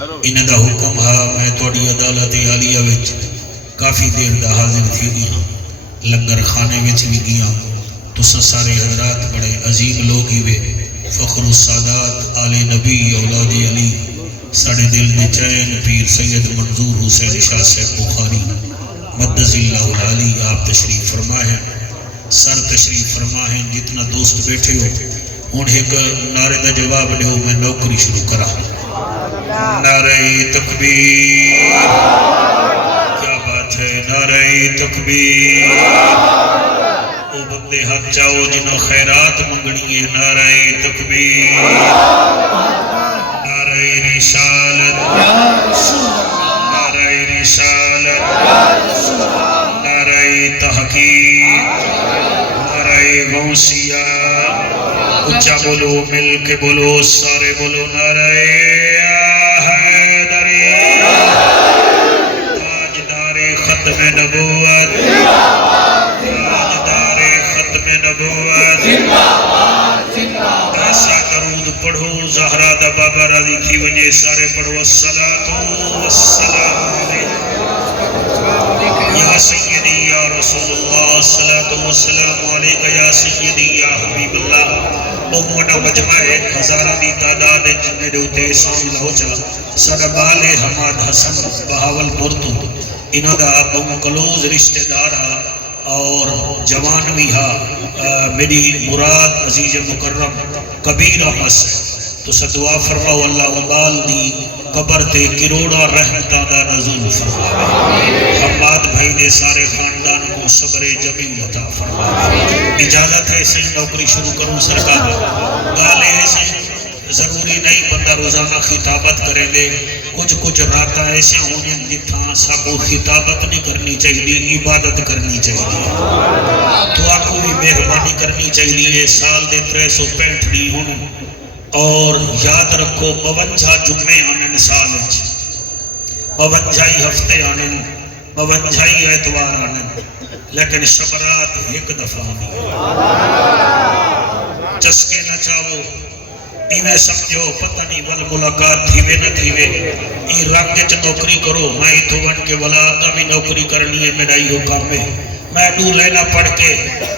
انہاں دا حکم ہے میں تھوڑی عدالت عالیہ وچ کافی دیر دا حاضر تھی گیا، لنگر خانے وچ بھی گیا، تساں سارے حضرات بڑے عظیم لوگ ہی وے، فخر السادات آل نبی اولاد علی ساڑے دل دے چین پیر سید منظور حسین شاہ صاحب بخاری مدذ اللہ العالی آپ تشریف فرما ہے، سر تشریف فرما ہے، جتنا دوست بیٹھے ہو ہن ایک نعرے دا جواب دیو، میں نوکری شروع کرا۔ نعرہ تکبیر، کیا بات ہے، نعرہ تکبیر، او بندے ہاتھ چاہو جنہوں خیرات منگنی ہے، نعرہ تکبیر، نعرہ رسالت، نعرہ رسالت، نعرہ تحقیق، نعرہ غوثیہ، اچھا بولو، مل کے بولو، سارے بولو، نعرہ حیدری، تاجدار ختم نبوت، تاجدار ختم نبوت، ایسا درود پڑھو زہرا دا بابا راضی تھی وجہ، سارے پڑھو الصلاۃ والسلام علیکم یا سیدی یا رسول اللہ، الصلاۃ والسلام علیکم یا سیدی یا حبیب اللہ۔ مومنہ مجمع ہزارہ دی تعداد میرے ہوتے شامل ہو جا، سر بال حماد حسن بہاول پورتو انہوں دا بہت کلوز رشتہ دار ہا اور جوان بھی ہا، میری مراد عزیز مکرم کبیر احمد سے تو دعا فرماؤ اللہ وبال دی قبر تے کروڑا رحمتہ دا نزول فرماوے، حماد بھائی دے سارے خاندان کو صبر جمیل عطا فرماوے۔ اجازت ہے صحیح نوکری شروع کروں سرکار، گالے ایسے ضروری نہیں بندہ روزانہ خطابت کریں دے، کچھ راتہ ایسے ہونے جتھاں سا کو خطابت نہیں کرنی چاہیے، عبادت کرنی چاہیے، تو آپ کو بھی مہربانی کرنی چاہیے۔ سال دے 365 نہیں ہوں اور یاد رکھو 52 جمعے آنن سال اچھ، 52 ہفتے آنن، 52 اعتوار آنن، لیکن شبرات ایک دفعہ نہیں، چسکے نہ چاہو ایویں سمجھو پتہ نہیں ول ملاقات تھیوے نہ تھیوے، ای رنگ چ نوکری کرو، میں اتھو ون کے ولادا بھی نوکری کرنی ہے، میرا یہ کام ہے، میں دو لینا پڑھ کے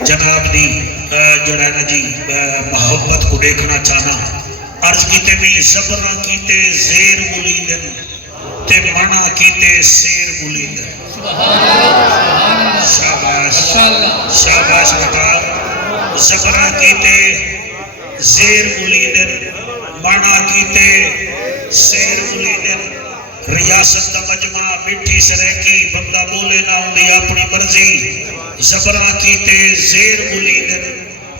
جناب دی جڑانا جی محبت کو دیکھنا چاہنا، عرض کیتے بھی زبرہ کیتے زیر ملیدن تے منع کیتے سیر ملیدن، شاباش شاباش بتا، زبرہ کیتے زیر ملیدن منع کیتے سیر ملیدن، ریاست دا مجمع مٹھی سریکی بندہ بولے نہ ہوندی اپنی مرضی، زبرہ کیتے زیر ملیدن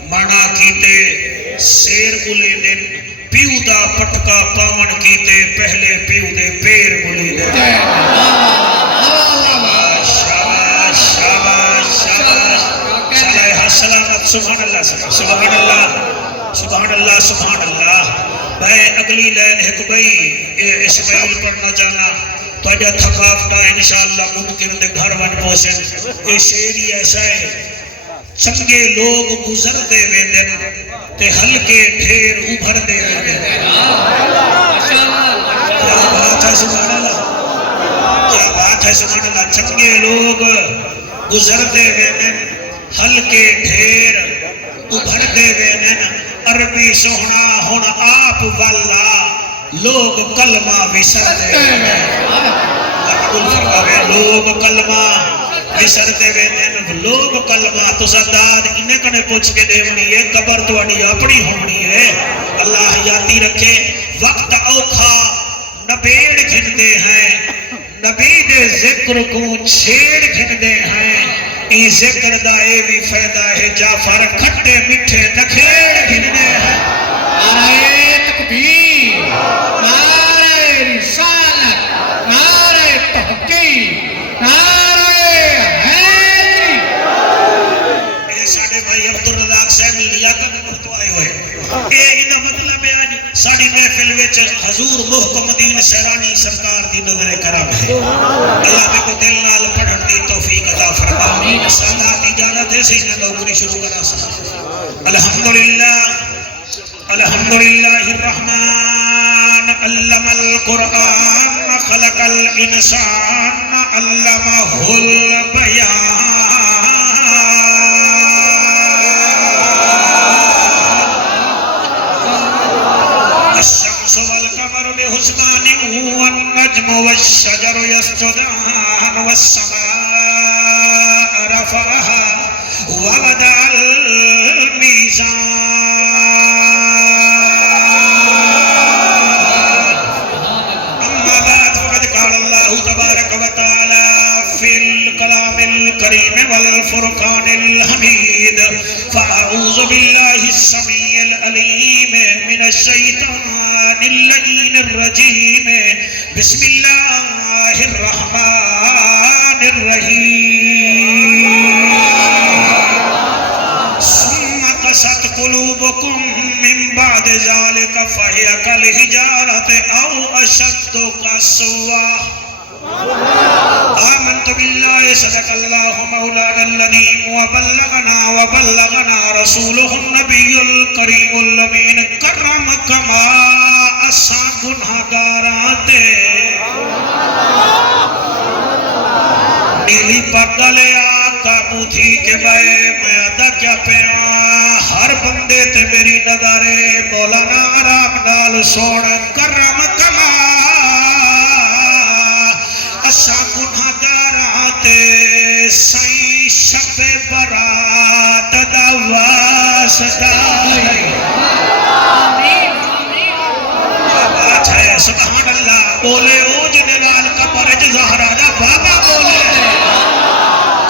منع کیتے سیر ملیدن، پیو دا پٹکا پاون کیتے پہلے پیو دے پیر ملیدن، شاباش شاباش شاباش شاباش، صلح سلامت، سبحان اللہ سبحان اللہ سبحان اللہ سبحان اللہ۔ میں اگلی لین ایک بھئی اسماعیل پڑھنا چاہنا تو اجا تھکافتہ انشاءاللہ ممکن دے گھر ون پوسن، یہ شیری ایسا ہے، چنگے لوگ گزر دے ویندن تے ہلکے ڈھیر ابھر دے ویندن، کیا بات ہے سبحان اللہ، کیا بات ہے سبحان اللہ، چنگے لوگ گزر دے ویندن ہلکے ڈھیر ابھر دے ویندن، عربی سوہنا ہون آپ والا لوگ کلمہ وسر دے ویندن، لوگ کلمہ وسر دے ویندن، لوگ کلمہ تو زداد انہیں کنے پوچھ کے دیونی ہے، قبر تو اڈی اپنی ہونی ہے، اللہ حیاتی رکھے، وقت اوکھا نبیڑ گھن دے ہیں، نبی دے ذکر کو چھیڑ گھن دے ہیں، ای ذکر دائے بھی فیدہ ہے جعفر کھٹے مٹھے نکھیڑ گھن دے ہیں، نعرہ تکبیر، نعرہ رسالت، نعرہ تحقیق، نعرہ حیدری، اے ساڑھے بھائی عبدالرزاق صاحب لیاقت مرتو آئے ہوئے، اے انہا مطلب ہے آج ساڑھی محفل ویچ حضور محکم دین سیرانی سرکار دی نظر کرم ہے، اللہ میں کو دل نال پڑھن دی توفیق عطا فرما، سادات اجازت ہے سینہ نوکری شروع کرا سکتا، الحمدللہ الحمدللہ الرحمن علم القرآن خلق الانسان علمہ البیان الشمس والقمر بحسبان والنجم والشجر يسجدان والسماء رفعها ووضع الميزان أما بعد فقد قال الله تبارك وتعالى في الكلام الكريم والفرقان الحميد فأعوذ بالله السميع العليم من الشيطان اللعين الرجيم بسم الله الرحمن الرحيم ثم قست قلوبكم من بعد ذلك فهي كالحجارة أو أشد قسوة آمنت بالله صدق الله مولانا العظيم وبلغنا رسوله النبي الكريم الأمين کرم کما اساں گناہگاراں تے نیلی پردہ لیا قابو تھی کہ میں ادا کیا پیاں ہر بندے تے میری نظرے مولانا آرام نال سوڑ کرم کما اساں گناہگاراں تے سائیں شب برات دا واسطہ سبحان اللہ بولے او جنوال کپرج زہرہ دا بابا بولے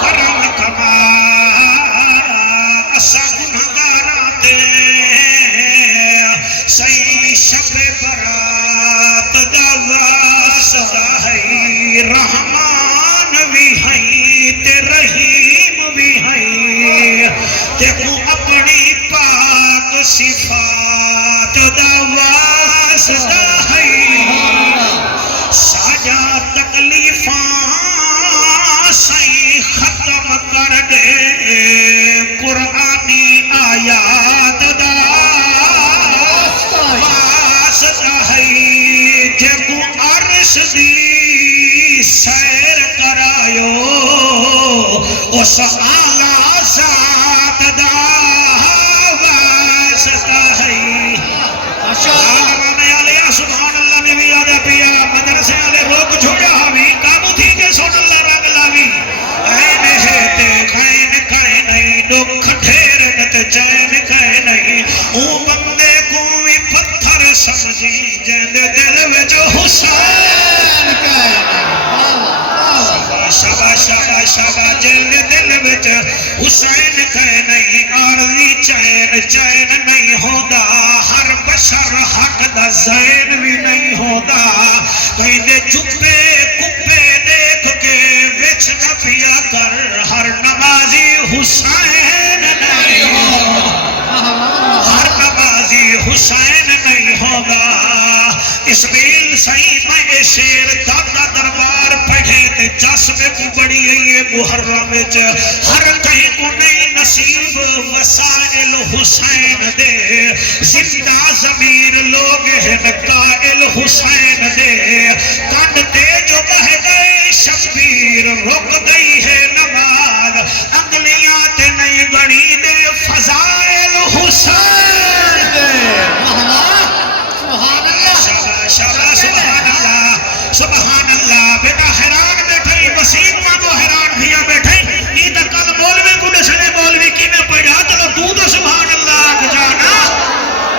کرم کما اسا گناہگاراں تے سائیں شب برات دا واسطہ ہے رحمان بھی ہے تے رحیم بھی ہے تے اپنی پاک صفات دا واسطہ ہے ساجا تکلیفاں سائیں ختم کر دے قرآنی آیات دا واسطہ ہے جگو عرش دی سیر کرایو اس اعلیٰ ذات دا واسطہ ہے سبحان اللہ میں بھی آدھا پیا مدرسے آلے روک جھوڑا ہوئی کامو تھی کہ سن اللہ رنگ لاوی آئین ہے تے کھائن کھائے نہیں دکھ ٹھیرنت چائن کھائے نہیں او بندے کو بھی پتھر سمجھی جند دل میں جو حسین کھائے شبا شبا شبا جند دل میں جو حسین کھائے نہیں آرزی چائن چائن نہیں ہوتا ہر بشر حق دا زین بھی نہیں ہوتا کہیں دے چپے کپے دیکھ کے وچ نہ پیا کر ہر نمازی حسین نہیں ہوگا ہر نمازی حسین نہیں ہوگا اس بیل سائیں میں شیر دادا دربار پڑھے تے جسمے کو بڑی ہے یہ محرم وچ ہر کہیں کو نہیں نصیب وسائل حسین دے زندہ ضمیر لوگ ہیں قائل حسین دے کانڈتے جو بہ گئے شبیر رک گئی ہے نماز انگلیاں تے نہیں گڑی دے فضائل حسین دے سبحان اللہ سبحان اللہ سبحان اللہ بیٹا حیران بیٹھے وسیم مانگو حیران بھیا بیٹھے یہ تا کل مولوی کو دسنے مولوی کی میں پڑھا چلو تو سبحان اللہ جانا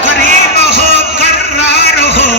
کریم ہو کرار ہو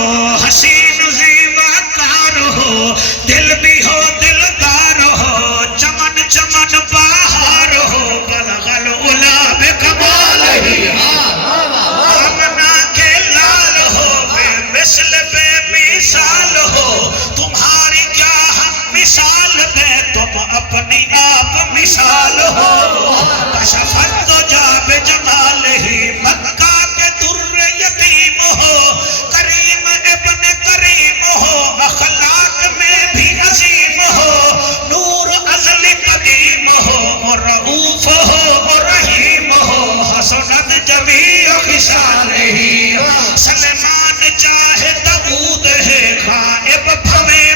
حسین زیبا کار ہو دل بھی ہو دلدار ہو چمن چمن باہر ہو بلغل اولا بے کمال ہی آمنا کے لال ہو بے مثل بے مثال ہو تمہاری کیا ہم مثال دے تم اپنی آپ مثال ہو کشفت تو جاب جمال ہی مکہ کے در یتیم ہو کریم ابن کریم ہو اخلاق میں بھی عظیم ہو نور ازلی قدیم ہو اور رعوف ہو اور رحیم ہو حسنت جمیع خصال ہی سلیمان چاہے داؤد ہے غائب بھوے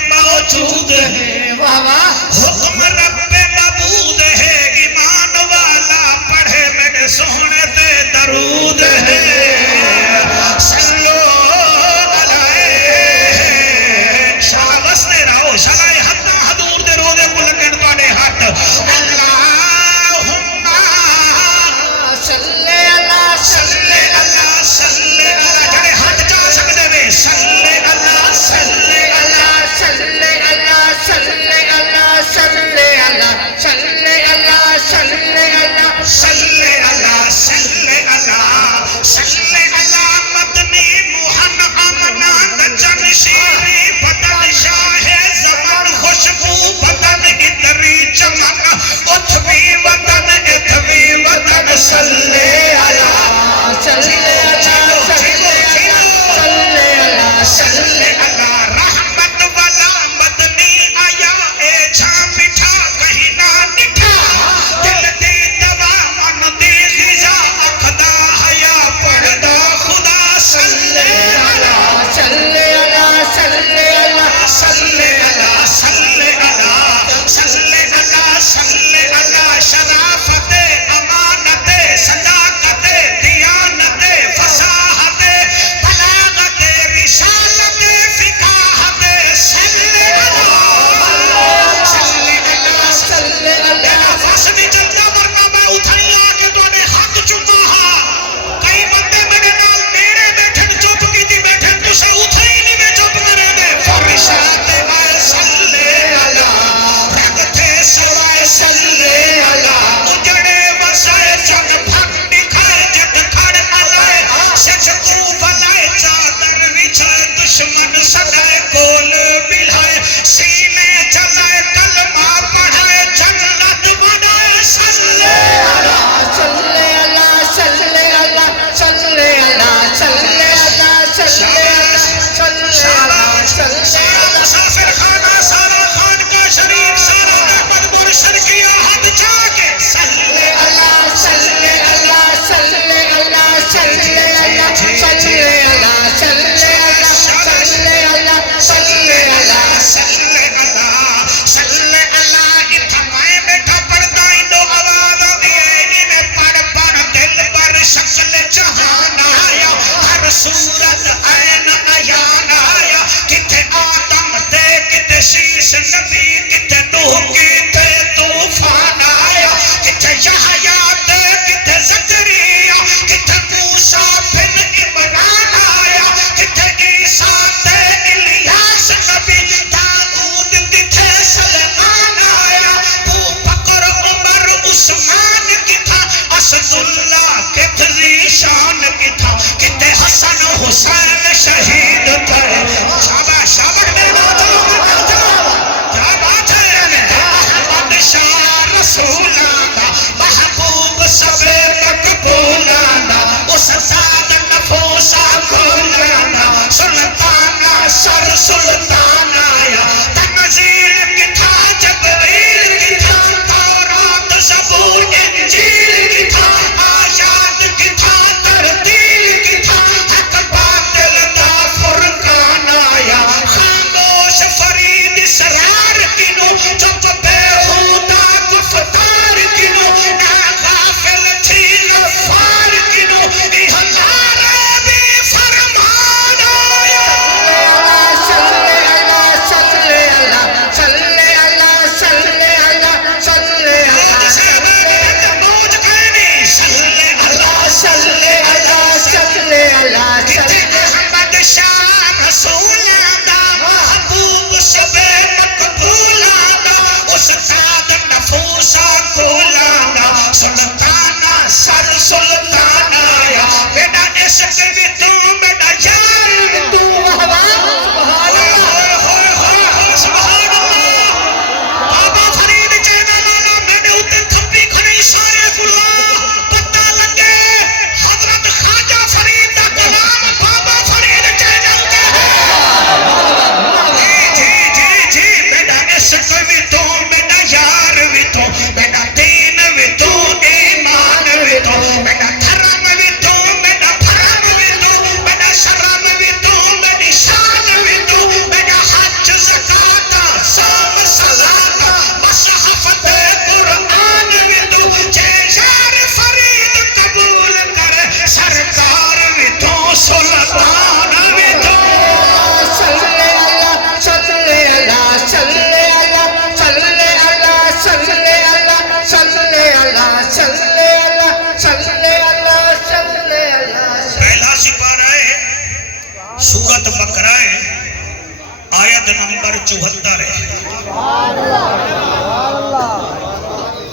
آیت نمبر 74 ہے،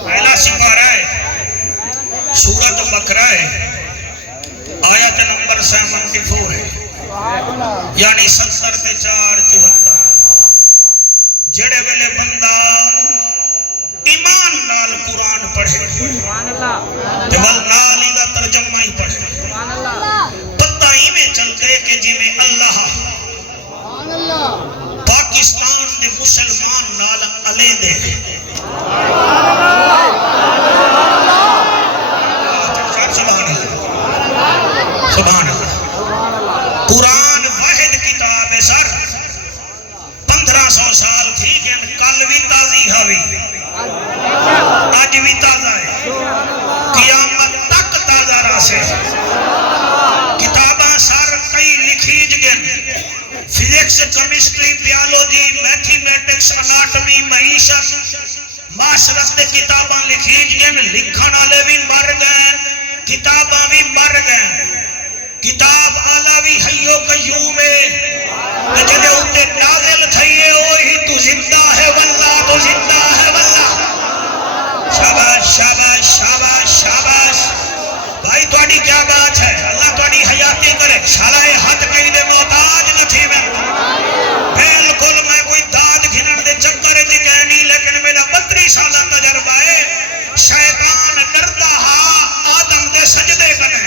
پہلا سپارہ ہے، سورۃ بقرہ ہے، آیت نمبر 74 ہے، یعنی 70 تے 4 74۔ جڑے ویلے بندہ ایمان نال قرآن پڑھے تے ول نال ہی دا ترجمہ ہی پڑھے، پتہ ہی میں چل گئے کہ جی میں اللہ پاکستان دے مسلمان نال علیہ دے سبحان اللہ۔ قرآن واحد کتاب ہے سر، 1500 سال تھی کہ کل بھی تازی ہوئی، آج بھی تازہ ہے، قیامت تک تازہ راسے۔ کتاباں سر کئی لکھیج گئے، physics, chemistry, biology, mathematics, anatomy, معیشت، معاشرت کے کتاباں لکھیج گئے، لکھن والے بھی مر گئے، کتاباں بھی مر گئے۔ کتاب آلہ بھی حیو قیوم ہے، جدے اتے نازل تھئیے وہی تو زندہ ہے واللہ، تو زندہ ہے واللہ۔ شاباش شاباش شاباش شاباش بھائی، تواڈی کیا بات ہے، اللہ تواڈی حیاتی کرے، شالہ حد کہیں دے محتاج نہ تھی میں، بالکل میں کوئی داد گھنن دے چکر دی کہنی، لیکن میرا 32 سالہ تجربہ ہے۔ شیطان ڈرتا ہا آدم دے سجدے کرے،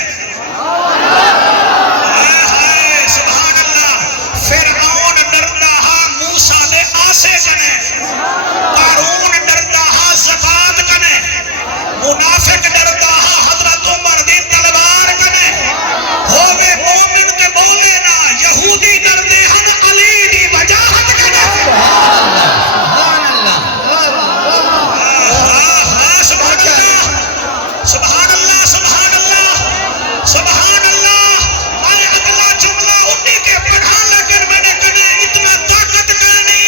سبحان اللہ۔ فرعون ڈرتا ہا موسیٰ دے آسے کنے، قارون ڈرتا ہا زکات کنے، منافق ڈرتا ہا حضرت عمر دی تلوار کنے، ہووے مومن کے بولے نا، یہودی ڈردے ہم علی دی وجاہت کنے۔ سبحان اللہ سبحان اللہ سبحان اللہ سبحان اللہ سبحان اللہ۔ میں اگلا جملہ اٹھی کے پڑھا، لیکن میں نے کہنے اتنا طاقت کرنی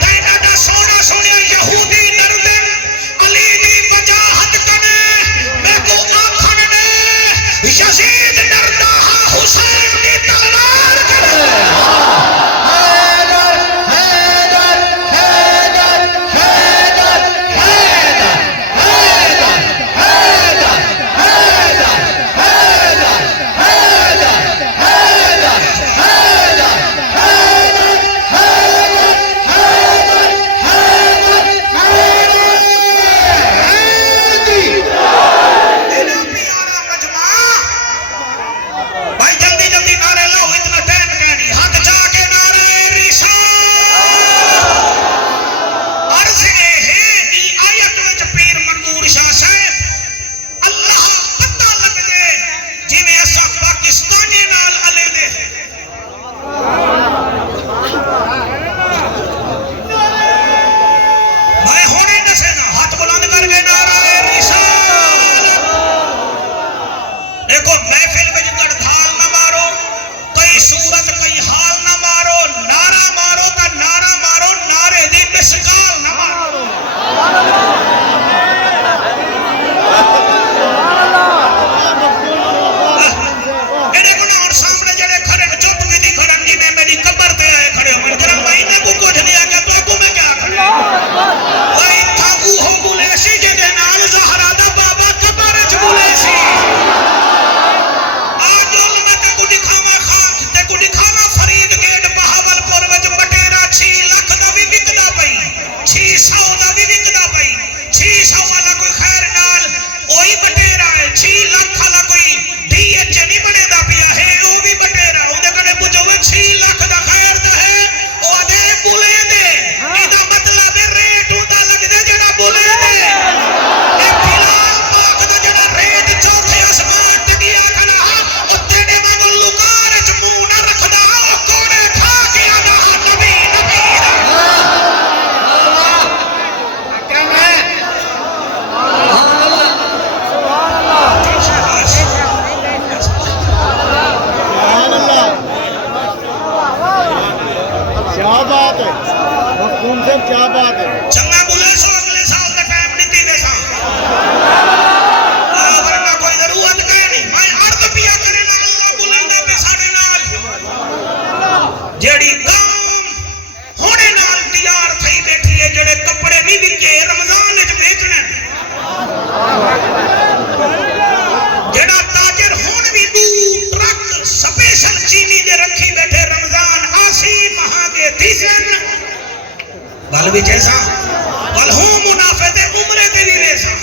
تینا دا سونا سونا یہودی دردن علی دی وجاہت کنے، میں کو آنکھن نے یزید دردہ حسین دی تلوار کنے۔ حیدر حیدر حیدر حیدر حیدر حیدر حیدر حیدر حیدر حیدر حیدر حیدر بھائی جلدی جلدی نعرے لاؤ، اتنا ٹائم کہنی، ہاتھ جا کے نعرے رسالت۔ عرض یہ ہے ای آیت وچ پیر منظور شاہ صاحب اللہ پتہ لگ دے جی میں ایسا پاکستانی نال علی دے۔ میں ہونے دسے نا، ہاتھ بلند کر کے نعرہ رسالت۔ دیکھو محفل میں جکڑ دھال نہ مارو، کئی صورت کئی حال نہ مارو، نعرہ مارو تا نعرہ مارو، نعرے دی مسکال نہ مارو۔ میرے گناہ اور سامنے جڑے کھڑے چپ کی دی کھڑن جی میں میری قبر تے آئے کھڑے ہو، من کرم بھائی نے کو کچھ نہیں آگیا تو کو میں کیا کھڑے وہی تھاگو ہو بولے سی جے دے نال زہرا دا بابا قبر چ بولے سی۔ آجول میں تے کو دکھاوا خان تے کو دکھاوا فرید گیٹ بہاول پور وچ بٹیرا 6 لاکھ دا بھی وکدا پئی، 600 دا بھی وکدا پئی، 600 والا کوئی خیر نال وہی بٹیرا ہے، 6 لاکھ والا کوئی ڈی ایچ نہیں بنے دا پیا ہے، وہ بھی بٹیرا اودے کنے پوچھو 6 لاکھ دا خیر دا ہے، او دے بولے دے، ایدا مطلب ریٹ ہوندا لگ دے جڑا بولے دے۔ اے بلال پاک دا جڑا ریٹ چوتھے آسمان تے گیا کنا، او تیرے وانگو لکار وچ منہ نہ رکھدا، او کوڑے کھا کے آندا نبی نبی دا۔ کیا بات ہے، مخدوم صاحب کیا بات ہے۔ چنگا بولے سو اگلے سال دا ٹائم نہیں تھی ویسا، ورنہ کوئی ضرورت کہے نہیں۔ میں عرض پیا کرے لگا اللہ بلندے پہ ساڑے نال، جیڑی قوم جڑے کپڑے نہیں وکے رمضان وچ بیچنے جڑا تاجر ہون بھی ٹرک سپیشل چینی دے رکھی بیٹھے رمضان آسی مہاں کے دیسن بل بھی جیسا بل ہوں منافع دے عمرے دے بھی ویسا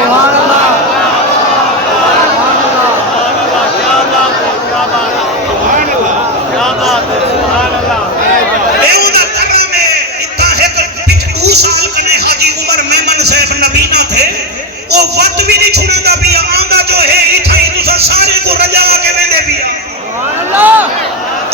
سبحان اللہ سال کنے حاجی عمر میمن صاحب نبینا تھے وہ وقت بھی نہیں چھوڑا دا پیا آندہ جو ہے اتھائی تُسا سارے کو رجا کے بیندے پیا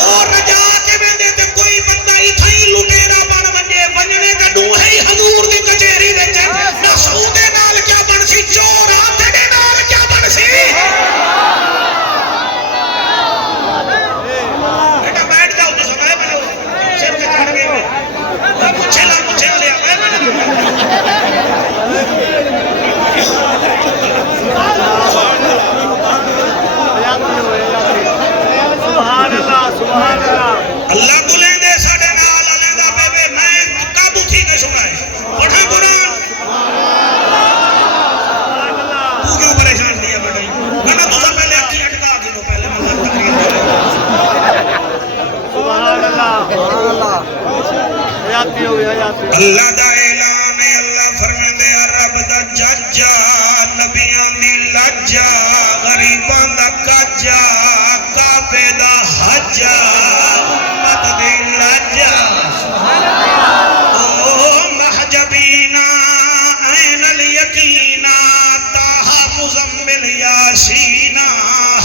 اور رجا کے بیندے تے کوئی بندہ اتھائی لٹیرا بڑھ بنجے بنجنے کا ڈو ہے حضور دی کچھیری دے چھے نہ سعودے نال کیا بن سی چور آتے دے نال کیا بن سی بیٹا بیٹھ جاؤ تو سکائے میں سر کے چڑھ گئے مجھے لے آئے اللہ بلیں دے ساڑھے نال علیدہ بے بے میں قابو تھی کے سنائے پڑھا قرآن تو کیوں پریشان دیا بیٹھائی میں تو سب پہلے اکی اٹکا آگی نو پہلے میں تقریر کرے سبحان اللہ اللہ دا اعلان ہے اللہ فرمائے دے رب دا ججا نبیان دی لجا غریبان دا کجا کعبے دا حجا امت دی لجا او محجبینا عین الیقینا تاہا مزمل یاسینا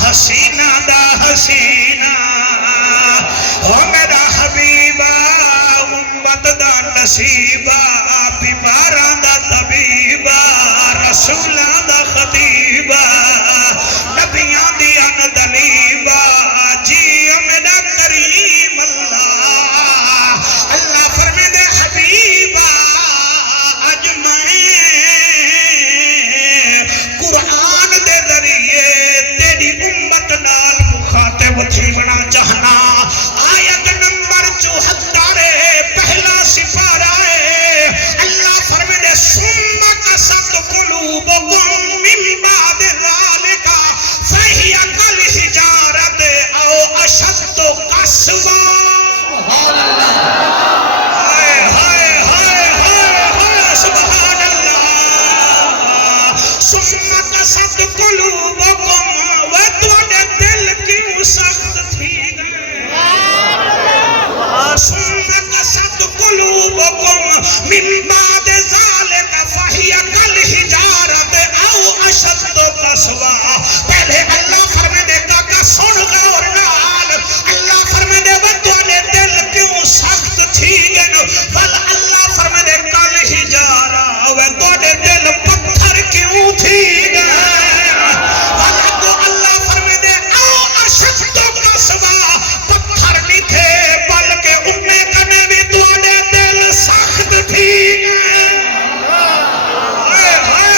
حسینہ دا حسینہ او میرا حبیبہ امت دا نصیبہ بیماراں دا طبیبہ رسولاں دا خطیبہ نبیاں دی اندلیبہ جی میرا کریم اللہ فرمے دے حبیبہ اج میں قرآن دے ذریعے تیری امت نال مخاطب تھی بنا چاہنا آیت نمبر 74 پہلا سپارہ ہے اللہ فرمے دے ثم قست قلوبکم من بعد ذالک فہی کالحجارۃ او اشد قسوا سبحان اللہ ہائے ہائے ہائے ہائے سبحان اللہ ثم قست قلوبکم وہ تواڈے دل کیوں سخت تھی گئے ثم قست قلوبکم من بعد ذالک فہی کالحجارۃ او اشد قسوا پہلے اللہ فرمائے دے کاکا سن غور نال اللہ فرمائے دے تواڈے دل کیوں سخت تھی گئے بل اللہ فرمائے دے کالحجارہ وہ تواڈے دل پتھر کیوں تھی گئے اللہ فرمائے دے او اشد قسوا پتھر نہیں تھے بلکہ انہیں کنے بھی تواڈے دل سخت تھی گئے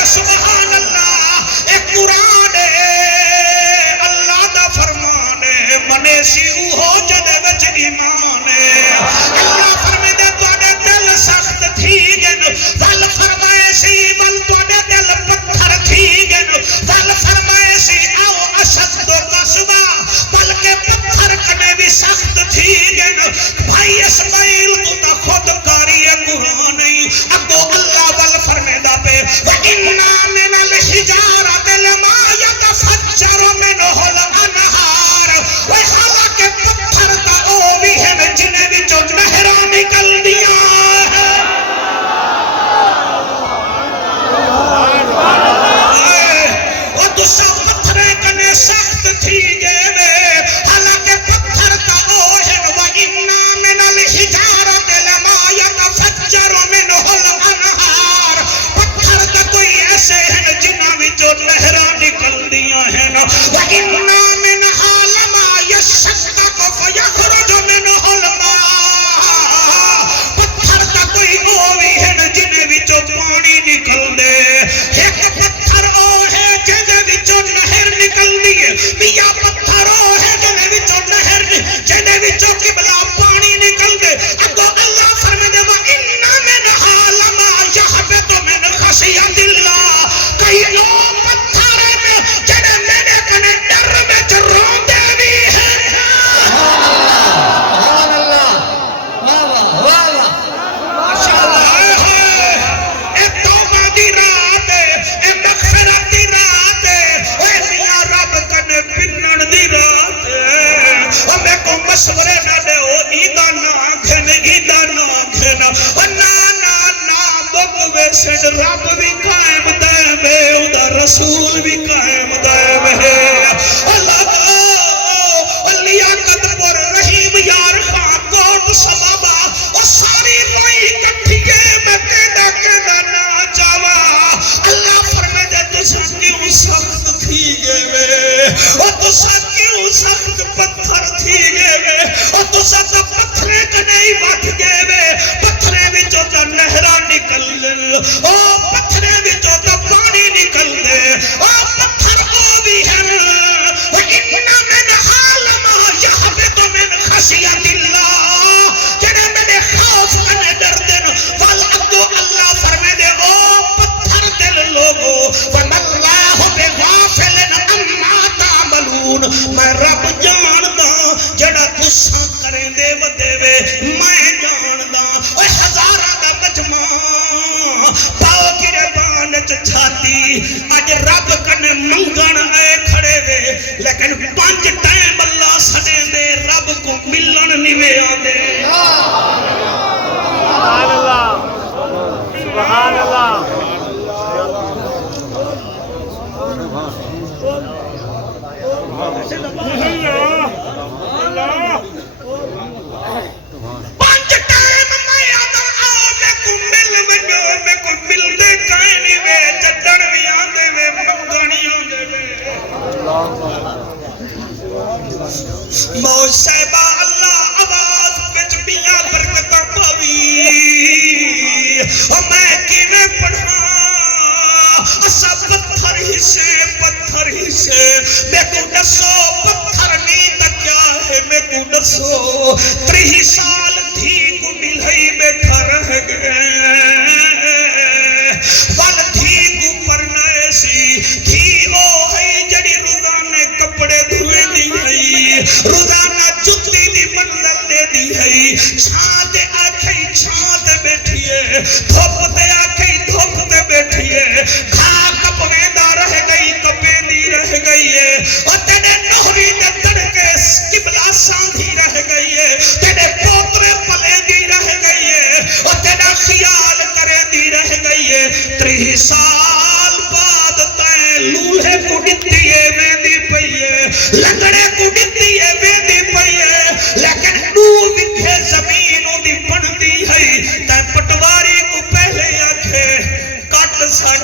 سبحان اللہ ایک قرآن اللہ دا فرمان منے سی ہو جدے وچ ایمان اللہ فرمائے دے تواڈے دل سخت تھی گئے ول فرمائے سی بل تواڈے دل پتھر تھی گئے ول فرمائے سی او اشد قسوا بلکہ پتھر کنے بھی سخت تھی گئے بھائی اسماعیل تو تا خود کاری قرآن اگو اللہ ول فرمائے دا پہ وَإِنَّا مِنَ الْحِجَارَةِ لَمَا يَتَفَجَّرُ مِنْهُ الْأَنْهَارُ وہ حالانکہ پتھر تا او بھی ہے جنہیں بھی جو نہریں نکل دیا وہ دوسرا پتھریں کنے سخت تھی گئے حالانکہ پتھر تا او ہے وَإِنَّا مِنَ الْحِجَارَةِ لَمَا يَتَفَجَّرُ مِنْهُ الْأَنْهَارُ پتھر تا کوئی ایسے ہیں جنہاں بھی جو نہریں نکل دیا ہیں وَإِنَّا مِنْهَا لَمَا يَشَّقَّقُ فَيَخْرُجُ مِنْهُ الْمَاءُ پتھر تا کوئی او بھی ہے جنہیں بھی جو پانی نکل دے ایک پتھر او ہے جنہیں بھی جو نہر نکل دیئے بیا پتھر او ہے جنہیں بھی جو نہر جنہیں بھی جو قبلہ پانی نکل دے اگو اللہ فرمائے دے بک ویسن رب بھی قائم دائم ہے ادا رسول بھی قائم دائم ہے لیاقت پر رحیم یار خان کوٹ سبابا اور ساری روئی کٹھیے میں کہنا نہ جاوا اللہ فرمائے دے تسا کیوں سخت تھی گئے وے اور تسا کیوں سخت پتھر تھی گئے وے اور تسا تا پتھرے کنے وٹ گئے وے پتھرے وچوں تا نہراں نکل او پتھرے وچوں تا پانی نکل دے او پتھر او بھی ہیں وَإِنَّ مِنْ عَالَمَ يَحْبِطُ مِنْ خَشْيَةِ اللَّهِ جنہیں میرے خوف کنے ڈر دن وَالْعَبْدُ اللہ فرمے دے او پتھر دل لوگو وَمَا اللَّهُ بِغَافِلٍ عَمَّا تَعْمَلُونَ میں رب جاندہ جڑا تساں کریں دے ودے وے میں جاندہ اوہ ہزارہ دا مجمع پاؤ کی ربان چھاتی آج رب کنے منگن آئے کھڑے وے لیکن 5 ٹائم اللہ سنے دے رب کو ملن نوے آدے سبحان اللہ سبحان اللہ 5 ٹائم میں آدھا آؤ میں کو مل وجو میں کو مل دے کائنی وے چدڑ بھی آدھے وے منگانی آدھے وے موت صاحبہ اللہ آواز بچ بیاں برکتہ پاوی اور میں کیویں پڑھا اسا پتھر ہی سے میں کو دسو پتھر نہیں تا کیا ہے میں کو دسو 30 سال تھی کو ملہی بیٹھا رہ گئے وال تھی کو پرنا ایسی تھی او ہے جڑی روزانے کپڑے دھوئے دی ہے روزانہ جتی دی منزل دے دی ہے چھاند آکھیں چھاند بیٹھئے دھوپ دے آکھیں دھوپ دے بیٹھئے کھا کپویں دا رہ گئی کپیں دی رہ گئی ہے اور تیرے نوری دے تڑکے قبلہ ساندھی رہ گئی ہے تیرے پوترے پلے دی رہ گئی ہے اور تیرا خیال کرے دی رہ گئی ہے 30 سال بعد تائیں لولھے کو ڈٹیے میں دی پئیے لنگڑے کو ڈٹیے میں دی پئیے لیکن نو وکھے زمینوں دی بن دی ہے تائیں پٹواری کو پہلے آکھے کٹ سٹ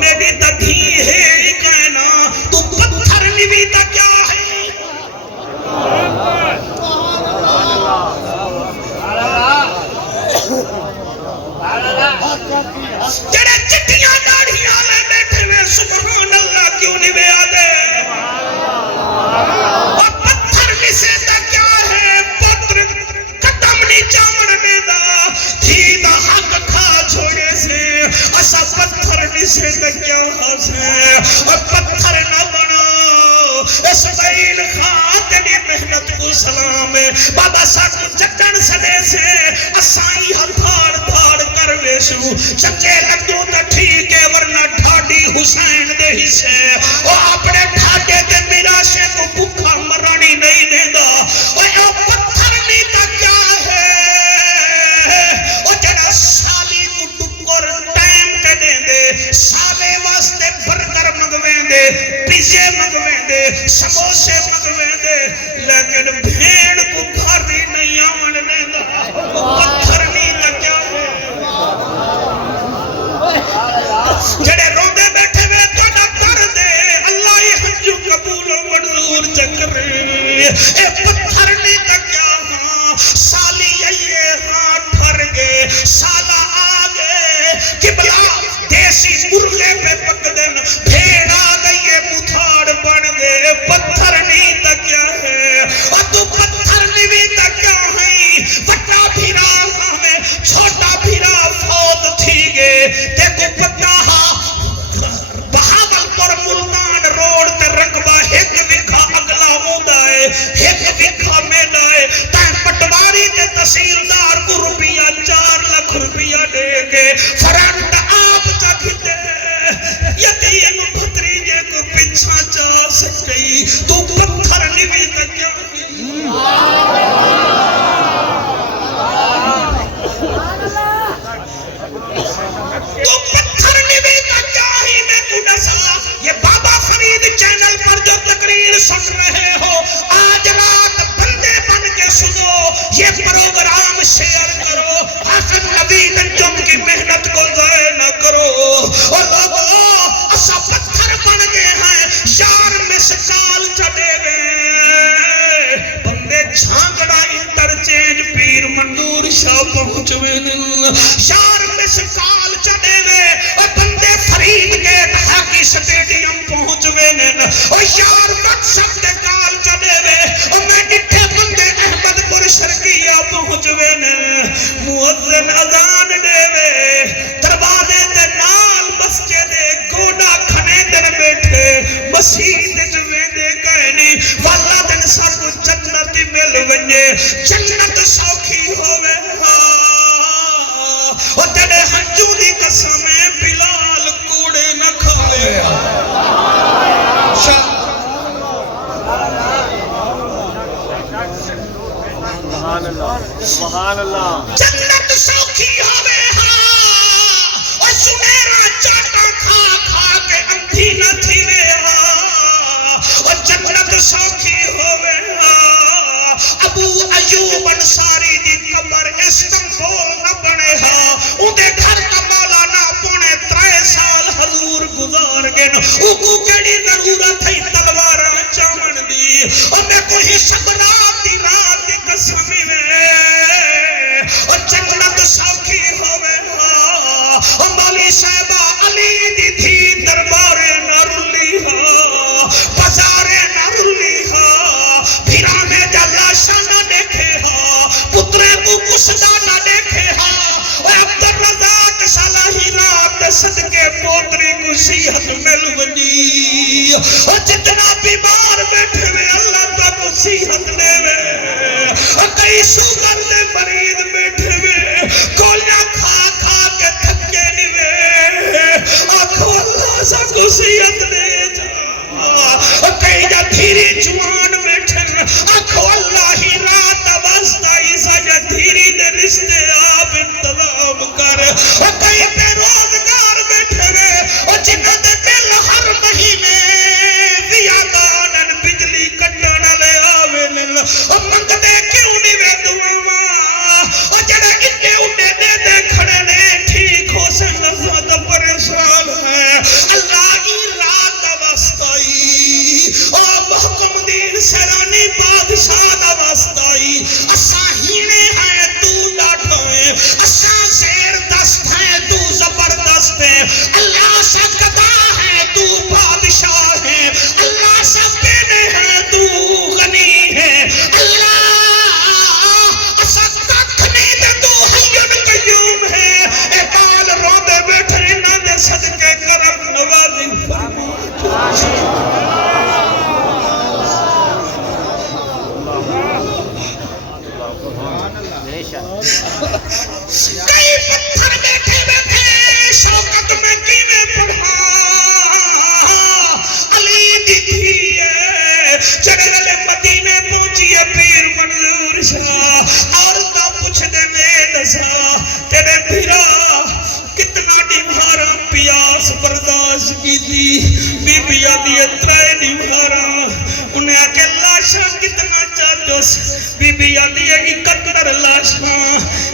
میری تدھی ہے کہنا تو پتھر نوی تا کیا ہے جڑے چٹیاں داڑھیاں میں بیٹھے ہوئے سبحان اللہ کیوں نہیں بے آدھے اور پتھر نسے تا کیا ہے پتر قدم نہیں چامڑنے دا تھی دا حق کھا چھوڑے سے اسا پتھر نسے تا کیا ہے اور پتھر نہ بنا اسماعیل خان تیری محنت کو سلام ہے بابا ساکھ چکن سدے سے اسائی ہتھاڑ تھاڑ کر ویسو چکے لگو تا ٹھیک ہے ورنہ ڈھاڈی حسین دے ہی سے او اپنے ڈھاڈے دے میراشے کو بکھا مرانی نہیں دیندہ او پتھر نہیں تا کیا ہے او جڑا سالی کو ٹکر ٹائم تے دیں دے سالے واسطے برگر مگویں دے پیزے مگویں دے سموسے مگویں دے لیکن بھیڑ کو گھر ہی نہیں آمن دیندہ پتھر نہیں تا کیا ہے جڑے روندے بیٹھے ہوئے تو نہ کر دے اللہ یہ ہنجو قبول و منظور چکر اے پتھر نہیں تا کیا ہاں سالی یہ ہاں ٹھر گئے سالہ آگے قبلہ دیسی مرغے پہ پک دن بھیڑ آگئی ہے متھاڑ بن گئے پتھر نہیں تا کیا ہے اور تو پتھر نہیں تا کیا ہے وٹا بھیرا ہمیں چھوٹا بھیرا فوت تھی گئے دیکھو پتہ بہاول پر ملتان روڈ تے رقبہ ایک وکھا اگلا ہوندہ ہے ایک وکھا میں دائے تائیں پٹواری تے تحصیلدار کو روپیہ 4 لاکھ روپیہ دے کے فرنٹ آپ چاکھتے یتیم بھتریجے کو پچھا چاہ سکئی تو پتھر نوی تک کیا شاہ پہنچ وین شار مسکال چڑے وے اور بندے فرید گیٹ ہاکی سٹیڈیم پہنچ وین اور یار مقصد دے کال چڑے وے اور میں ڈٹھے بندے احمد پور شرکیہ پہنچ وین مؤذن اذان دے وے دروازے دے نال مسجد گوڑا کھنے دن بیٹھے مسجد جویں دے کہنی والا دن سب جنت مل ونجے جنت سوکھی ہوئے اور تیرے ہنجو دی قسم بلال کوڑے نہ کھاوے سبحان اللہ سبحان اللہ جنت سوکھی ہوئے اور سنیرا چاٹا کھا کھا کے اندھی نہ تھی رہے اور جنت سوکھی ہوئے ابو ایوب انصاری دی قبر استنبول نہ بنے اندے گھر کا مولانا پونے 3 سال حضور گزار گئے اوکو کیڑی ضرورت ہے تلوار چاون دی اور میں کوئی شب رات دی رات دی قسمی میں اور جنت سوکھی ہوئے اور مولی صاحبہ علی دی تھی دربار نہ رلی بازار نہ رلی بھیرانے جلاشا نہ دیکھے پترے کو کسدہ نہ دیکھے اور عبدالرزاق صلاحی رات صدقے پوتری کو صحت مل ونی اور جتنا بیمار بیٹھے میں اللہ کا کو صحت دے میں اور کئی شوگر دے مریض بیٹھے میں گولیاں کھا کھا کے تھکے نوے آنکھو اللہ سا کو صحت دے اور کئی جا دھیری جوان بیٹھے آنکھو اللہ ہی رات واسطائی سا جا دھیری دے رشتے آپ انتظام کر اور کئی بے روزگار بیٹھے میں اور جنہ دے بل ہر مہینے زیادان بجلی کٹانا لے آوے اور منگ دے کیوں نہیں وے دعاواں اور جڑا انے انے دے دے کھڑے نے ٹھیک ہو سے نظر پریشان ہے اللہ ہی رات واسطائی اور محکم دین سرانی بادشاہ واسطائی اسا ہینے ہیں تو ڈاٹھویں اسا زیر دست ہے تو زبردست ہے اللہ سا قضا ہے تو بادشاہ ہے اللہ سا پینے ہے تو غنی ہے اللہ اسا تکھنی دے تو حیون قیوم ہے اقال روندے بیٹھے نہ دے صدقے کرم نوازی کئی پتھر بیٹھے بیٹھے شوکت میں کینے پڑھا علی دی دھیئے چڑھے مدینے پہنچیے پیر منظور شاہ عورتہ پوچھ دے میں دسا تیرے بھیرا کتنا نمہارا پیاس برداشت کی تھی بی بی آدھی اترائے نمہارا انہیں آکے لاشا کتنا چاہتوس بی بی آدھی 71 لاشا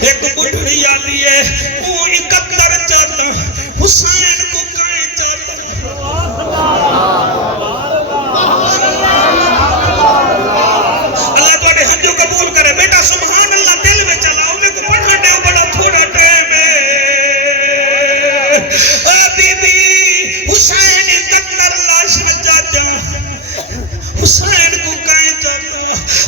ایک بڑھڑی آدھی ہے وہ 71 چاہتا حسین کو کائیں چاہتا اللہ تو اڑے ہنجو قبول کرے بیٹا سبحان اللہ دل میں چلا انہیں کو پڑھا دے بڑا تھوڑا ٹائم ہے بی بی حسین 71 لاشا چاہتا حسین کو کائیں چاہتا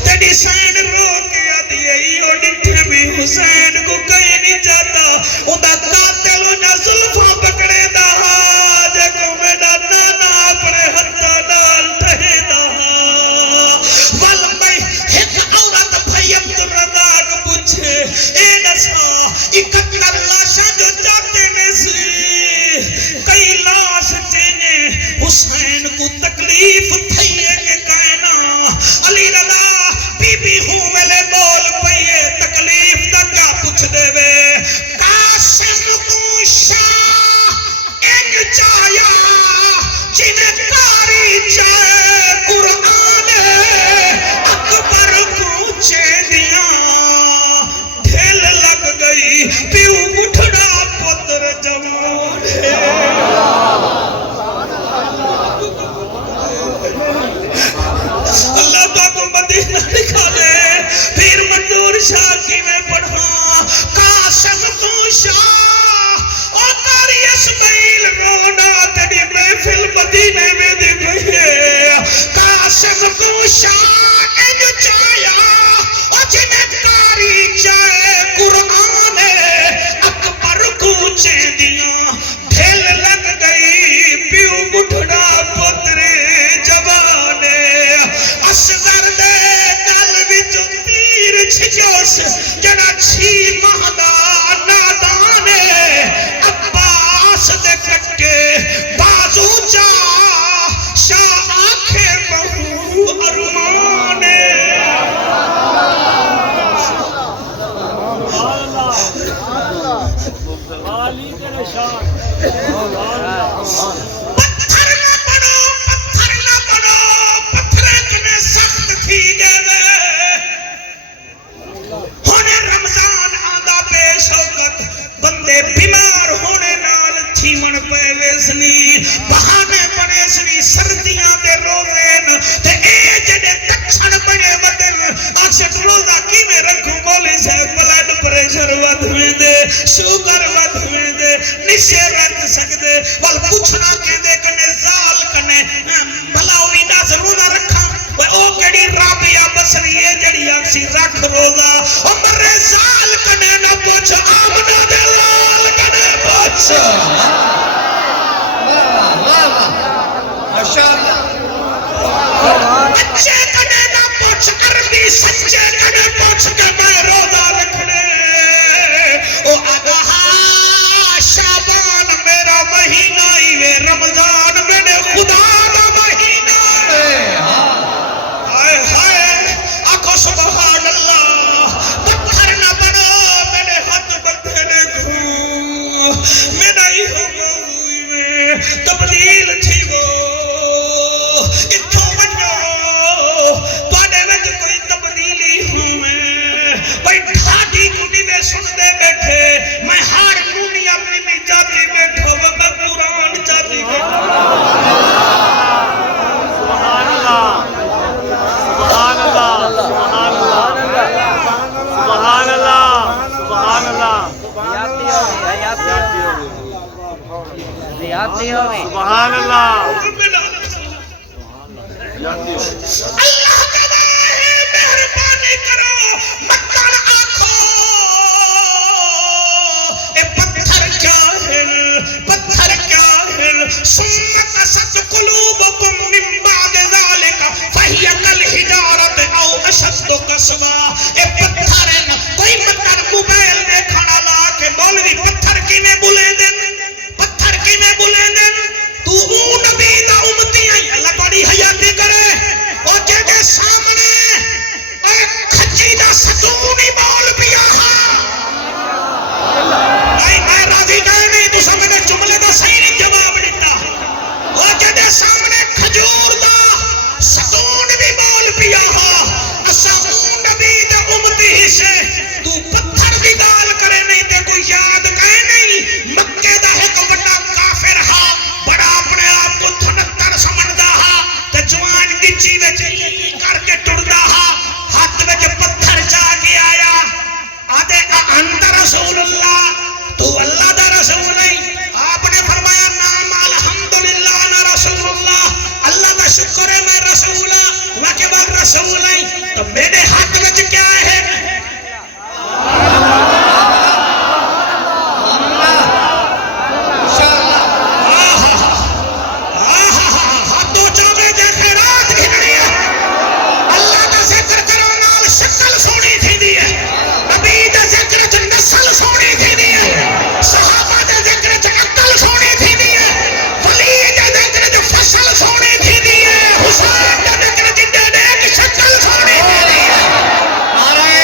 تیری سین رو کے آدھی ہے یہ ڈٹھے میں حسین کو کہیں نہیں چاہتا اندھا قاتل انہا ظلفہ پکڑے دا جے کو میڈا نانا اپنے ہتھا ڈال ٹھہے دا والمائی ایک عورت بھائی عبدالرزاق پوچھے اے نسا 71 لاشاں جو چاہتے میں سے کئی لاش چینے حسین کو تکلیف تھئیے کے کائنا علی رضا بی بی ہوں ملے بول پئیے تکلیف تکا پوچھ دے وے قاسم کو شاہ انج چایا جنہیں کاری چاہے قرآن اکبر کو چیدیاں ڈھیل لگ گئی پیو بٹھڑا پتر جوان ہے اللہ تو کو مدینہ دکھا دے پھر منظور شاہ کی میں پڑھا جڑا 6 ماہ دا نادان عباس دے کٹے بازو چا شاہ آنکھیں بہو ارمان علی تیرے شان پتھر نہ بنو پتھرے کنے سخت تھی گئے ہونے رمضان آندہ بے شوقت بندے بیمار ہونے نال تھیمن پہ ویسنی بہانے بنے سنی سردیاں دے روزین تے اے جڑے تکھن بنے بدل آکشت روزہ کی میں رکھوں بولی سے بلڈ پریشر ود ہوئے دے شوگر ود ہوئے دے نشے رکھ سکدے وال پوچھنا کہندے کنے زال کنے بھلاوی دا ضرورہ رکھا او کڑی رابعہ بصری ہے جڑی آکسی رکھ روزہ عمر زال کنے نہ پوچھ آمنہ دے لال کنے پوچھ اچھے کنے نہ پوچھ عربی سچے کنے پوچھ کے میں روزہ رکھنے او آگاہا شابان میرا مہینہ ہی وے رمضان میرے خدا دا مہینہ ہائے ہائے آنکھو سبحان اللہ پتھر نہ بنو میرے ہاتھ بندھے نے گھوں میرا ہی ہوئی میں تبدیل تھی وہ اتھوں بنو پاڑے میں تو کوئی تبدیلی ہوں بھائی ڈھاٹی کٹی میں سن دے بیٹھے میں ہار مونی اپنی میں جاتی بیٹھو میں قرآن جاتی بیٹھو سبحان اللہ سبحان اللہ سبحان اللہ سبحان اللہ سبحان اللہ اللہ کا ہے مہربانی کرو مکان آنکھو اے پتھر کیا ہے سنت ست قلوبکم من بعد ذالک فہی کل حجارت او اشد قسوا اے پتھر کوئی مکان موبائل دیکھانا لا کے مولوی پتھر کی میں بلیں دن تو نبی دا امتی آئی اللہ توڑی حیاتی کرے اور جیدے سامنے اے کھچی دا ستونی بول پیا میں راضی گئے نہیں تو سامنے جملے دا صحیح نہیں جواب دیتا اور جیدے سامنے کھجور دا ستون بھی بول پیا اساؤں نبی دا امتی ہی سے تو پتھر بھی دال کرے نہیں تے کوئی یاد کہے نہیں مکہ دا ہے کو بڑا کافر ہا بڑا اپنے آپ کو تھنتر سمجھدا ہا تے جوان گچی وچ کر کے ٹردا ہا ہاتھ وچ پتھر چا کے آیا آدھے انت رسول اللہ تو اللہ دا رسول نہیں آپ نے فرمایا نام الحمدللہ انا رسول اللہ اللہ دا شکر ہے میں رسول ہوں واقعی بات رسول نہیں تو میرے ہاتھ وچ کیا ہے نعرہ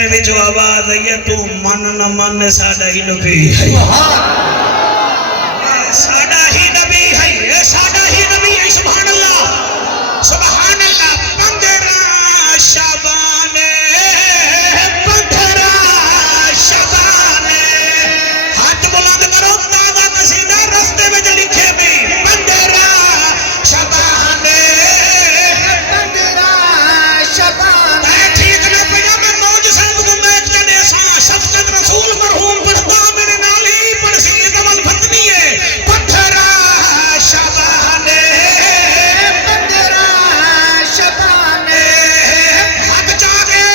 چھپرے وچ آواز آئی ہے تو من نہ من ساڈا ہی نبی ہے ساڈا ہی نبی ہے ساڈا ہی نبی ہے سبحان اللہ سبحان اللہ 15 شعبان 15 شعبان ہاتھ بلند کرو تازہ قصیدہ رستے وچ لکھے بھی 15 شعبان 15 شعبان ٹھیک نہ پیا میں موج صاحب کو میں چلے سا شفقت رسول مرحوم پڑھتا میرے نال ہی پڑسی عمل فتنی ہے 15 شعبان 15 شعبان حق جاگے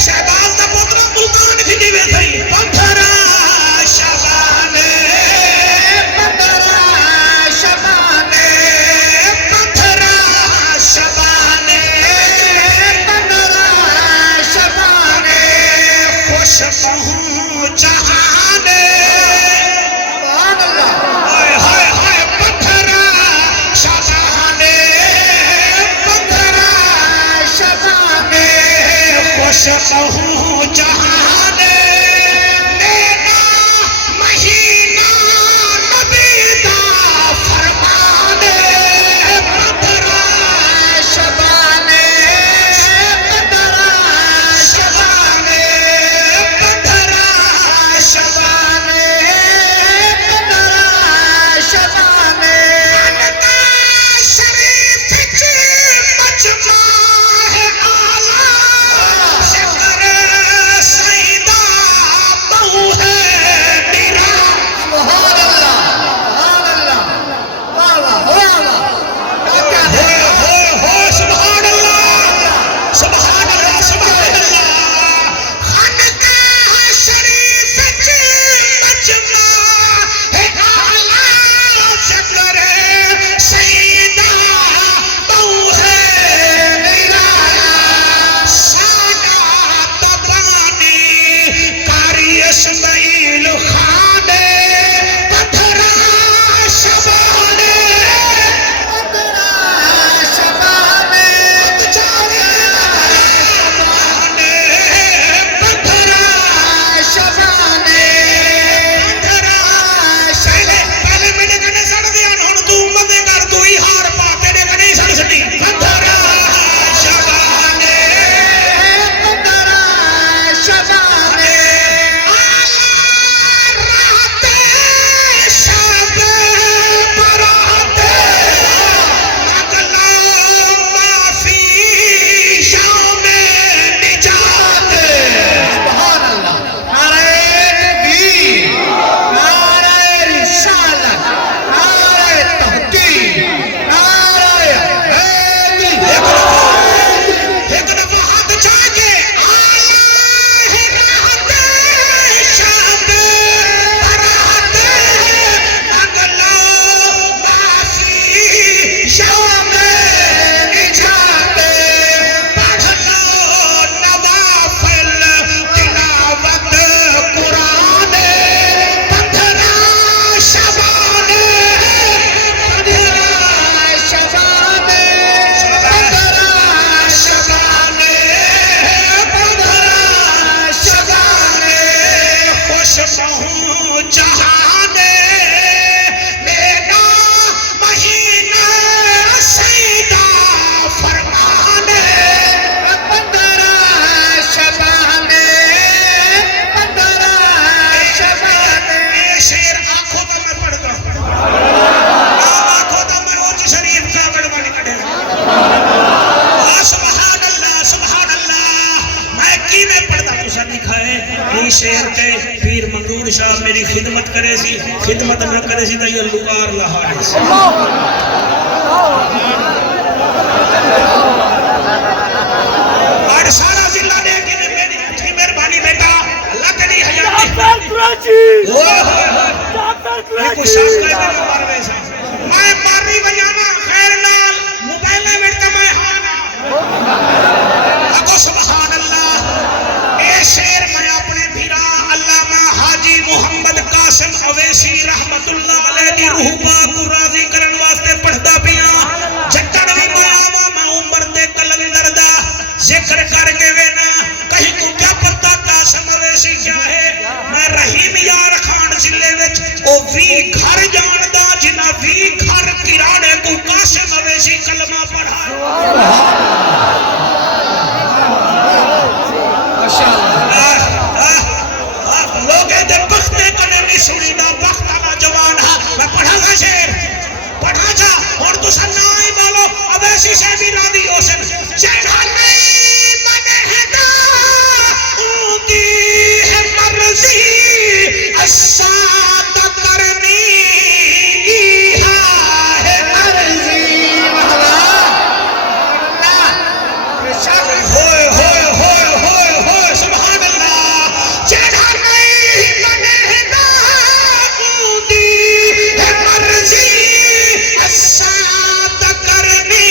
شہباز دا پتر ملتان کھڑی وے تھئی 15 شعبان 15 شعبان 15 شعبان 15 شعبان خوش کہوں جہان سبحان اللہ ہائے ہائے ہائے 15 شعبان 15 شعبان خوش کہوں جہان میرا مہینہ نبی دا فرمان 15 شعبان 15 شعبان 15 شعبان 15 شعبان خانقاہ شریف وچ مجمع ہے اعلیٰ شکر سیدہ بہو ہے میرا سبحان اللہ سبحان اللہ واہ واہ واہ واہ سبحان اللہ سبحان اللہ سبحان اللہ خانقاہ شریف وچ مجمع ہے اعلیٰ شکر سیدہ بہو ہے میرا ساڈا تبانی کاری اسماعیل خان 15 شعبان 15 شعبان 15 شعبان پہلے میرے کنے سڑ دیا ہن تو مدے کر تو ہی ہار پا تیرے کنے سڑ سٹی 15 شعبان 15 شعبان رات شب برات اگلا معافی شام نجات سبحان اللہ نعرہ تکبیر نعرہ رسالت نعرہ تحقیق نعرہ حیدر ایک دفعہ ہاتھ جاگے آلہ رات شب برات اگلا معافی شام نجات پڑھ لو نوافل تلاوت قرآن 15 شعبان 15 شعبان 15 شعبان 15 شعبان خوش کہوں جہان میرا مہینہ سیدہ فرمان 15 شعبان 15 شعبان شیر آنکھوں کا میں پڑھتا ہوں آنکھوں کا میں اوچ شریف کا گڑبڑ کڑے سبحان اللہ سبحان اللہ میں کی میں پڑھتا تو سا دکھائے یہ شیر کے پیر منظور شاہ میری خدمت کرے سی خدمت نہ کرے سی تو یہ لکار لہارے سی اور سارا ضلع دے کے میری اچھی مہربانی بیٹا اللہ تیری حیات جعفر قریشی جعفر میں کو قریشی شاہ کا میں مار ویسا میں ماری بجانا خیر نال موبائلے بیٹا میں ہانا اگو سبحان اللہ اے شیر میں اپنے بھیرا علامہ حاجی محمد قاسم اویسی رحمت اللہ علیہ دی روح پاک کو راضی کرن واسطے پڑھتا پیاں جٹڑ بھی میں عمر دے کلندر دا ذکر کر کے وینا کہیں کو کیا پتہ کا شیشے بھی راضی ہو سن جہاں نہیں منہدا ہوتی ہے مرضی السات کرنی ہے مرضی ہوئے ہوئے ہوئے ہوئے ہوئے سبحان اللہ جہاں نہیں منہدا ہوتی ہے مرضی السات کرنی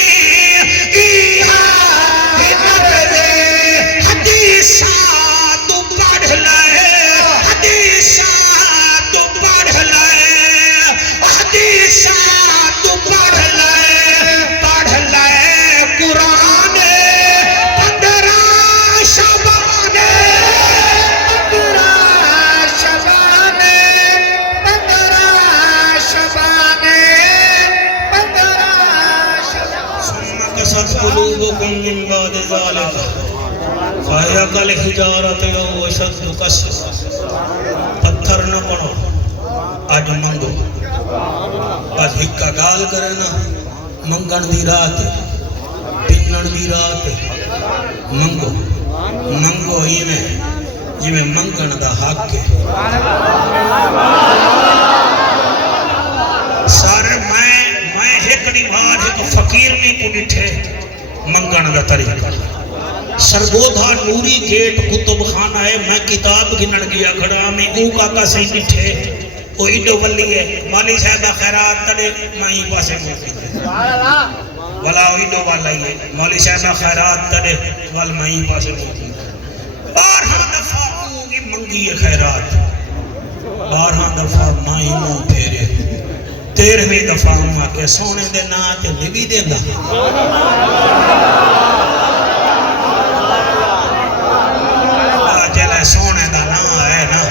حدیثات پڑھ لے حدیثات پڑھ لے حدیثات پڑھ لے قرآن 15 شعبان 15 شعبان 15 شعبان 15 ثم قست قلوبكم من بعد ذلك فهي كالحجارة أو أشد قسوة پتھر نہ بنو آج منگو آج ہکا گال کرے نا منگن دی رات پنن دی رات منگو منگو ہی میں جی میں منگن دا حق ہے سارے میں ایکڑی بار ایک فقیر نہیں کو ڈٹھے منگن دا طریقہ سرگودھا نوری گیٹ کتب خانہ ہے میں کتاب گنن گیا کھڑا میں او کاکا سے ڈٹھے وہ ایڈو ولی ہے والی صاحبہ خیرات تڑے میں ہی پاسے موکی دے والا ایڈو والا ہی ہے والی صاحبہ خیرات تڑے وال میں ہی پاسے موکی دے 12 دفعہ اوگی منگی ہے خیرات 12 دفعہ میں ہی موں پھیرے 13ویں دفعہ ہوں آکے سونے دے ناتے لگی دے گا سونے دا نا ہے نا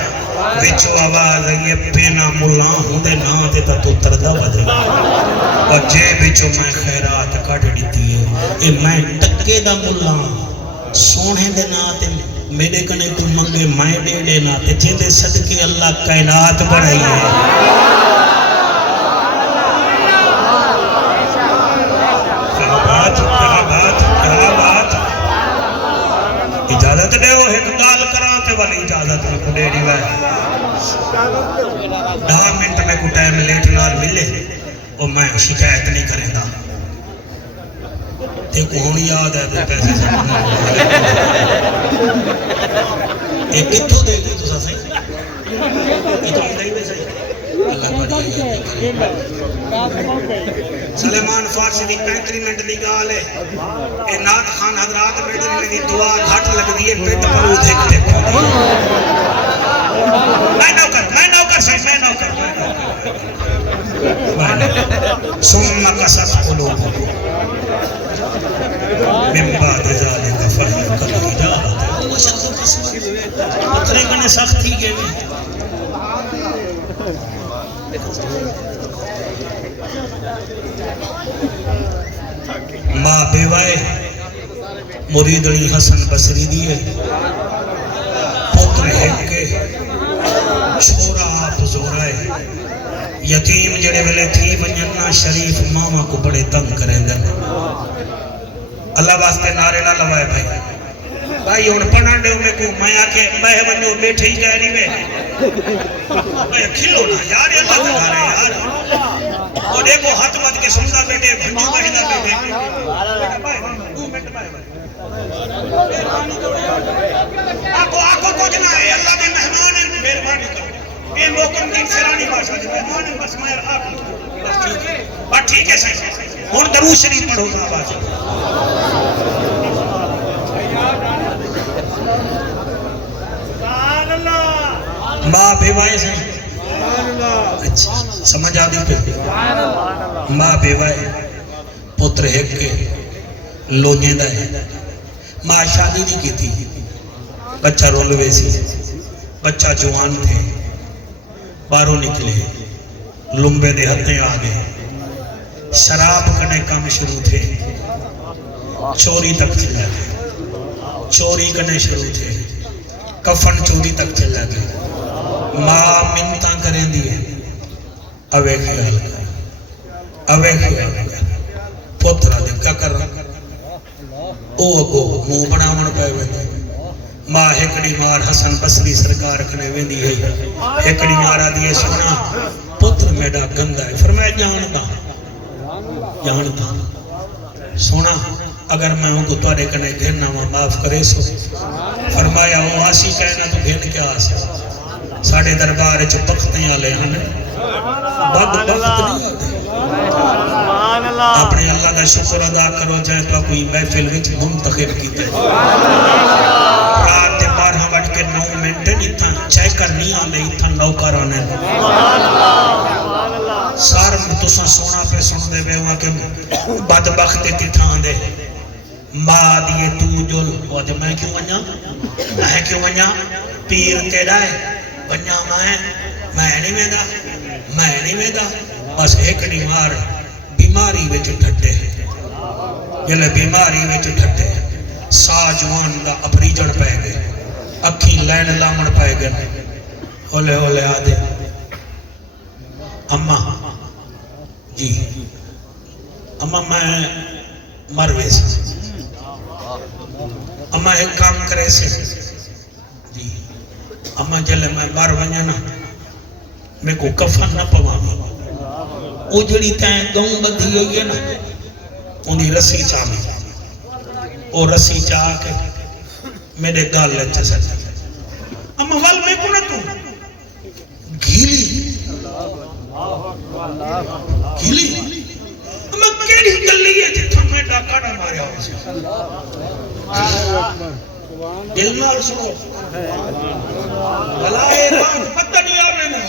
بچو آواز یہ پینا ملا ہوں دے نا تے تا تو تردہ ودے اور جے بچو میں خیرات کٹ دیتی ہے اے میں ٹکے دا ملا سونے دے نا تے میرے کنے تو منگے میں دے دے نا تے جے دے صدقے اللہ کائنات بڑھائی ہے کیا بات اجازت دے ہو ایک گال کراتے والی اجازت میں کو دے دیوا ہے 10 منٹ میں کو ٹائم لیٹ نال ملے اور میں شکایت نہیں کریں گا تے کو ہون یاد ہے دے پیسے سے ایک کتھو دے گی تو سا صحیح اتنی دے گی صحیح اللہ بڑی سلیمان فارسی دی 35 منٹ دی گال ہے اے نات خان حضرات بیٹھے میں دی دعا گھٹ لگ دی ہے پیٹ پرو دیکھتے میں نوکر صحیح میں نوکر ثم قست قلوبكم من بعد ذلك فهي كالحجارة أو أشد قسوة پتھرے کنے سخت ہی گئے ماں بیوائے مرید علی حسن بصری دیئے پتر ایک کے چھوڑا آپ زورائے یتیم جڑے ویلے تھی ونجنہ شریف ماما کو بڑے تنگ کریں دن اللہ واسطے نعرے نہ لوائے بھائی ان پڑھن دے میں کو میں آکے میں ونجو بیٹھے ہی کہہ رہی میں کھلو نا یار یہ اللہ کا رہے یار اور دیکھو ہاتھ مت کے سمجھا بیٹے بھنجو بہنہ بیٹے آکو کچھ نہ ہے اللہ کے مہمان ہیں مہربانی کرو یہ موقم کی سرانی باشا جی مہمان ہیں بس میں آپ بس ٹھیک ہے صحیح اور درود شریف پڑھو گا آواز ماں بیوائے سے اچھا سمجھ آدھی پہ ماں بیوائے پتر ایک کے لوجیں دا ہے ماں شادی نہیں کی تھی بچہ رولوے سی بچہ جوان تھے باہروں نکلے لمبے دے ہتھیں آگے شراب کنے کام شروع تھے چوری تک چلا گئے چوری کنے شروع تھے کفن چوری تک چلا گئے ماں منتاں کریں دیئے اوے خیال کر پترہ دے ککر او اگو منہ بناون پے ویندے ماں ہکڑی مار حسن بصری سرکار کنے ویندی ہے ہکڑی مارا دیے سونا پتر میڈا گندا ہے فرمایا جاندا سونا اگر میں ان کو توڑے کنے گھننا وہاں معاف کرے سو فرمایا وہ آسی کہنا تو گھن کیا آسا ساڑھے دربار چو بختیں آلے ہنے بد بخت نہیں آتے اپنے اللہ کا شکر ادا کرو جائے تو کوئی محفل وچ منتخب کیتے رات دے 12:09 منٹ اتھا چیکر نہیں آنے اتھا نوکر آنے سار تساں سونا پہ سن دے بے وہاں کہ بدبخت کتھاں دے ماں دیئے تو جل وجہ میں کیوں ونیا پیر تیرا ہے ونیا میں نہیں ویدہ بس ایک مار بیماری وچ ٹھٹے جلے بیماری وچ ٹھٹے سا جوان دا اپریجن پہ گئے اکھی لین لامن پہ گئے ہولے ہولے آدھے اممہ جی اممہ میں مروے سے اممہ ایک کام کرے سے جی اممہ جلے میں مر ونیا نا میں کو کفن نہ پوامی او جڑی تائیں گاؤں بدھی ہوئی ہے نا انہی رسی چاہمی او رسی چاہ کے میرے گال لیتے سے اممہ وال میں کو نہ تو گھیلی اممہ کیڑی گلی ہے جتھا میں ڈاکاڑا ماریا ہو سے دل نال سنو بلائے بان پتنی آوے نہ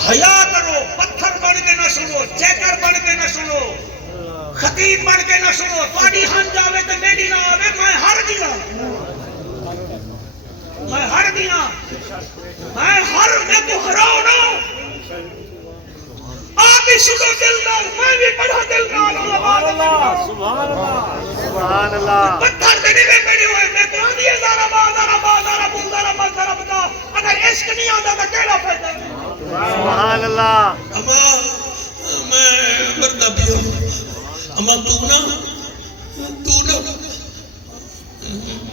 حیا کرو پتھر بن کے نہ سنو چیکر بن کے نہ سنو خطیب بن کے نہ سنو تواڈی ہن جاوے تے میری نہ آوے میں ہر دیا میں کو ہراؤ نہ آپ ہی سنو دل نال میں بھی پڑھا دل نال سبحان اللہ پتھر سے نہیں میری ہوئے میں کو آدھی ہے زارا بتا اگر عشق نہیں آتا تو کیڑا فائدہ سبحان اللہ اما میں مردہ بھی ہوں اما تو نا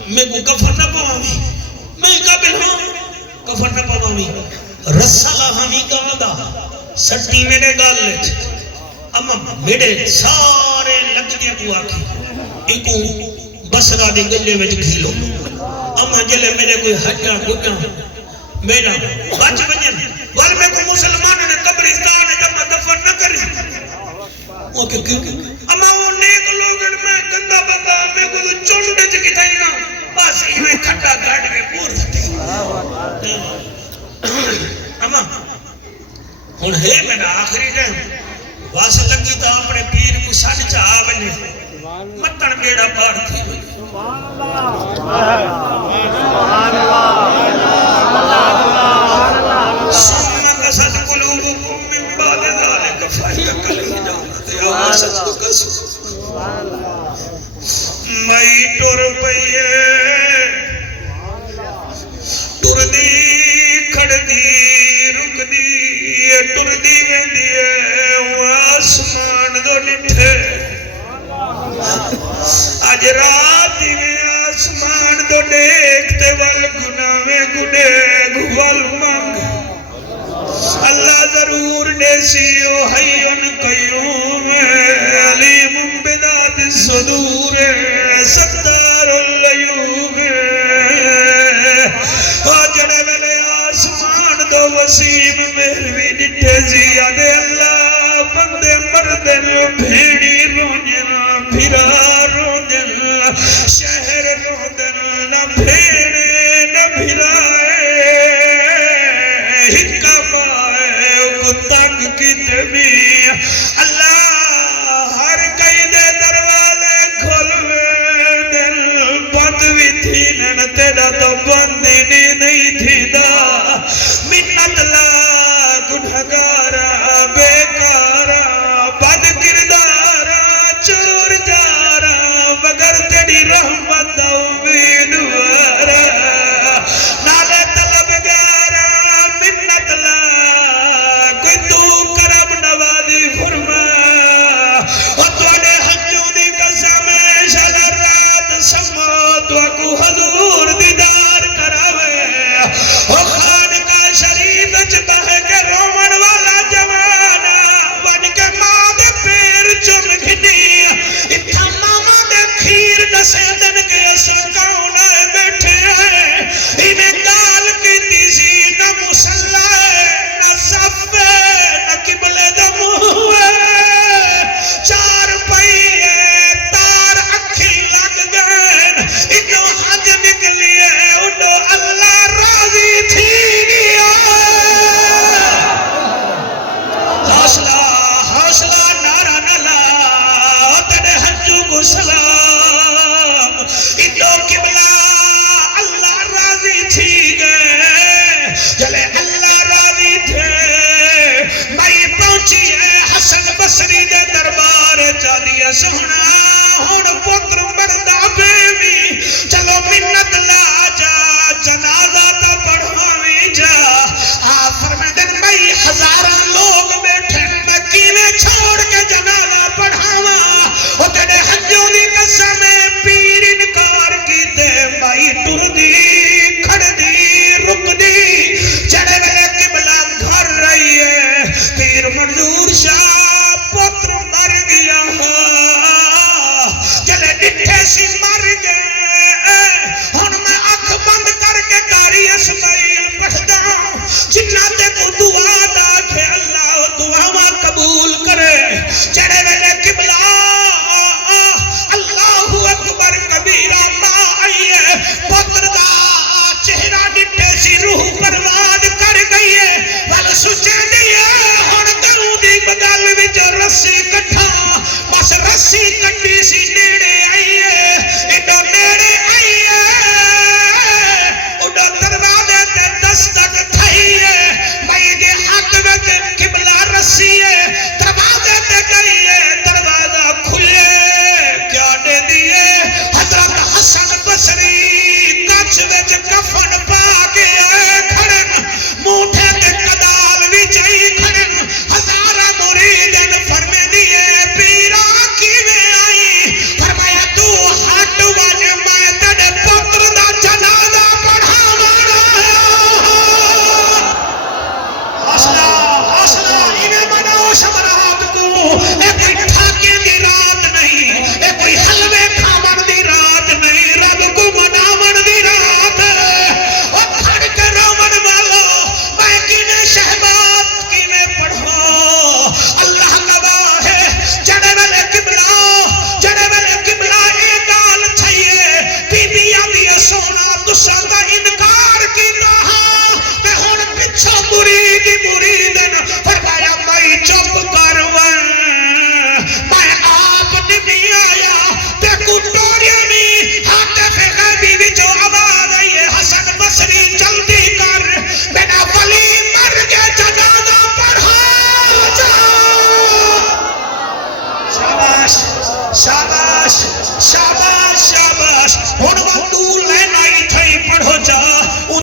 میں کو کفر نہ پوامی میں قابل ہوں کفر نہ پوامی رسالہ ہمیں کہاں دا سٹی میرے گال لیت اما میرے سارے لگنے کو آکھی ایکو بسرا دے گلے وچ گھیلو اما جلے میرے کوئی حجا گھٹا میرا بچ ونجن وال میں کو مسلمان نے قبرستان جب دفن نہ کری اوکے اما وہ نیک لوگ میں گندا بندہ میں کو چونڈ چ کیتھائی نا بس ایویں کھٹا گاڑ کے پور تھی اما ہن ہے میرا آخری ٹائم واسے لگی تا اپنے پیر کو سن چاہ بنے مٹن بیڑا پار تھی سبحان اللہ ثم قست قلوبكم من بعد ذلك فهي كالحجارة او اشد قسوة میں ٹر پئیے ٹر دی کھڑ دی رک دی ٹر دی ویندی ہے آسمان دو ڈٹھے آج رات میں آسمان دو دیکھتے وال گناہ گوال مانگ اللہ ضرور دیسیو حیون قیوم علیم بذات الصدور ستار العیوب آجڑے ویلے آسمان دو وسیم مہروی ڈٹھے زیادے اللہ بندے مردن بھیڑی رونجن پھرا رونجن شہر رونجن نہ بھیڑے نہ بھرائے ہکا پائے کو تنگ کی تبھی اللہ ہر کئی دے دروازے کھولوے دل بند بھی تھی نن تیرا تو بندی نہیں تھی دا منت لا گنہگارا بیکارا بد کردارا چور جارا مگر تیری رحمت امیدوارا نالے طلبگارا منت لا کوئی تو کرم نوازی فرما اور تواڈے حجوں دی قسم شلر دیا سونا ہن پتر مردا بیوی چلو منت لا جا جنازہ تا پڑھواویں جا فرماتے بھائی ہزاراں لوگ بیٹھے میں کیویں چھوڑ کے جنازہ پڑھاواں او تیرے ہنجوں دی قسم پیر انکار کیتے بھائی ٹر دی کھڑ دی رک دی چڑھے ویلے قبلہ گھر رہی ہے پیر منظور شاہ پتر مر گیا جلے ڈٹھے سی مر گئے ہن میں اکھ بند کر کے قاری اسماعیل پڑھدا جنہ تے کو دعا دا کہ اللہ دعاواں قبول کرے چڑھے ویلے قبلہ اللہ اکبر کبیرہ ماں آئیے پتر دا چہرہ ڈٹھے سی روح برباد کر گئی ہے ول سچے دیا ہن گاؤں دی بگل وچ رسی کٹھا بس رسی کٹی سی نیڑے آئیے ایڈو نیڑے آئیے اڈو دروازے تے دستک تھائیے مائی دے ہاتھ وچ قبلہ رسی ہے دروازے تے گئی ہے دروازہ کھلے کیا دے دیے حضرت حسن بصری کچھ وچ کفن پا کے آئے کھڑن موٹھے تے کدال وچ آئی کھڑن ہزارہ مریدن فرمے دیے پیرا کیویں آئی فرمایا تو ہٹ ون میں تیرے پتر دا جنازہ پڑھاواں حوصلہ حوصلہ انہیں مناؤ شمرات کو اے کوئی ٹھاکے دی رات نہیں اے کوئی حلوے کھاون دی رات نہیں رب کو مناون دی رات او کھڑ کے رومن والو میں کیویں شہبات کیویں پڑھو اللہ گواہ ہے جڑے ویلے قبلہ اے گال چھئیے بی بی آدھی سونا تساں دا انکار کیتا ہاں تے ہن پچھوں مریدن فرمایا میں چپ کر ون میں آپ نہیں آیا تے کٹوریاں میں ہاتھ پہ غیبی وچوں آواز آئی ہے حسن بصری جلدی کر میرا ولی مر کے جنازہ پڑھا جا شاباش شاباش شاباش شاباش ہن وہ